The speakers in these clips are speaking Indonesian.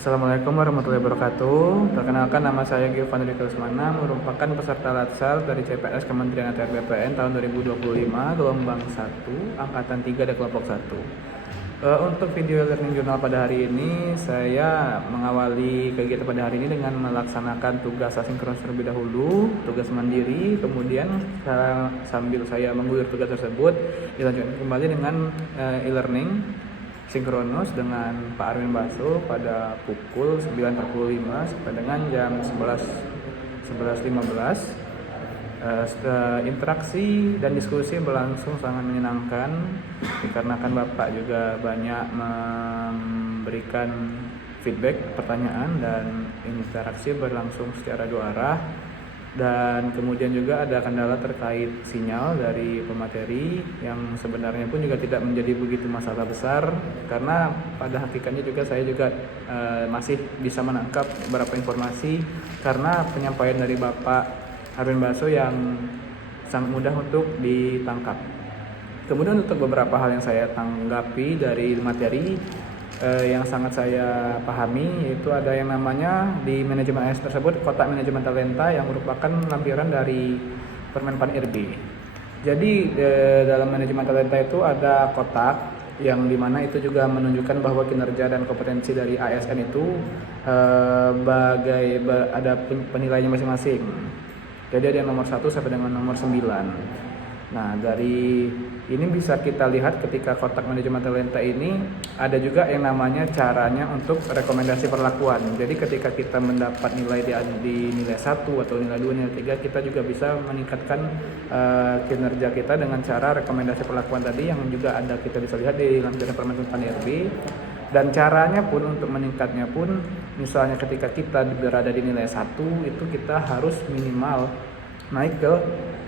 Assalamualaikum warahmatullahi wabarakatuh. Perkenalkan, nama saya Giovanni Kusmana, merupakan peserta Latsar dari CPNS Kementerian ATR BPN tahun 2025, gelombang 1, angkatan 3 dan kelompok 1. Untuk video learning journal pada hari ini, saya mengawali kegiatan pada hari ini dengan melaksanakan tugas asinkronus terlebih dahulu, tugas mandiri, kemudian sambil saya mengguyur tugas tersebut, dilanjutkan kembali dengan e-learning sinkronus dengan Pak Arwin Baso pada pukul 9.45 sampai dengan jam 11.15. Interaksi dan diskusi berlangsung sangat menyenangkan dikarenakan Bapak juga banyak memberikan feedback, pertanyaan, dan interaksi berlangsung secara dua arah. Dan kemudian juga ada kendala terkait sinyal dari pemateri yang sebenarnya pun juga tidak menjadi begitu masalah besar, karena pada hakikatnya juga saya juga masih bisa menangkap beberapa informasi karena penyampaian dari Bapak Arwin Baso yang sangat mudah untuk ditangkap. Kemudian untuk beberapa hal yang saya tanggapi dari materi yang sangat saya pahami, yaitu ada yang namanya di manajemen AS tersebut kotak manajemen talenta yang merupakan lampiran dari Permenpan RB. Jadi dalam manajemen talenta itu ada kotak yang dimana itu juga menunjukkan bahwa kinerja dan kompetensi dari ASN itu ada penilaiannya masing-masing. Jadi ada yang nomor 1 sampai dengan nomor 9. Nah, dari ini bisa kita lihat ketika kotak manajemen talenta ini ada juga yang namanya caranya untuk rekomendasi perlakuan. Jadi ketika kita mendapat nilai di nilai 1 atau nilai 2, nilai 3, kita juga bisa meningkatkan kinerja kita dengan cara rekomendasi perlakuan tadi yang juga ada kita bisa lihat di lampiran Permenpan RB. Dan caranya pun untuk meningkatnya pun, misalnya ketika kita berada di nilai 1, itu kita harus minimal naik ke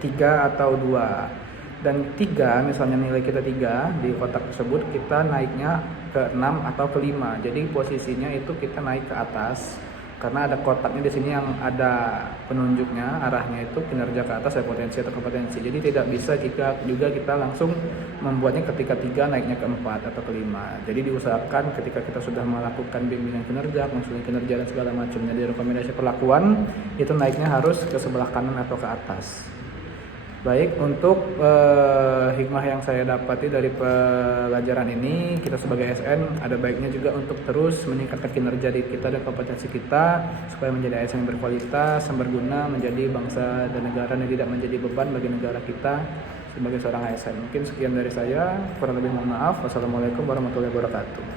3 atau 2. Dan 3, misalnya nilai kita 3 di kotak tersebut, kita naiknya ke 6 atau ke 5. Jadi posisinya itu kita naik ke atas karena ada kotaknya di sini yang ada penunjuknya, arahnya itu kinerja ke atas ya, potensi atau kompetensi. Jadi tidak bisa jika juga kita langsung membuatnya ketika 3 naiknya ke 4 atau ke 5. Jadi diusahakan ketika kita sudah melakukan bimbingan kinerja, konseling kinerja dan segala macamnya di rekomendasi perlakuan, itu naiknya harus ke sebelah kanan atau ke atas. Baik, untuk hikmah yang saya dapati dari pelajaran ini, kita sebagai ASN ada baiknya juga untuk terus meningkatkan kinerja diri kita dan kompetensi kita supaya menjadi ASN yang berkualitas, yang berguna menjadi bangsa dan negara, dan tidak menjadi beban bagi negara kita sebagai seorang ASN. Mungkin sekian dari saya, kurang lebih mohon maaf. Wassalamualaikum warahmatullahi wabarakatuh.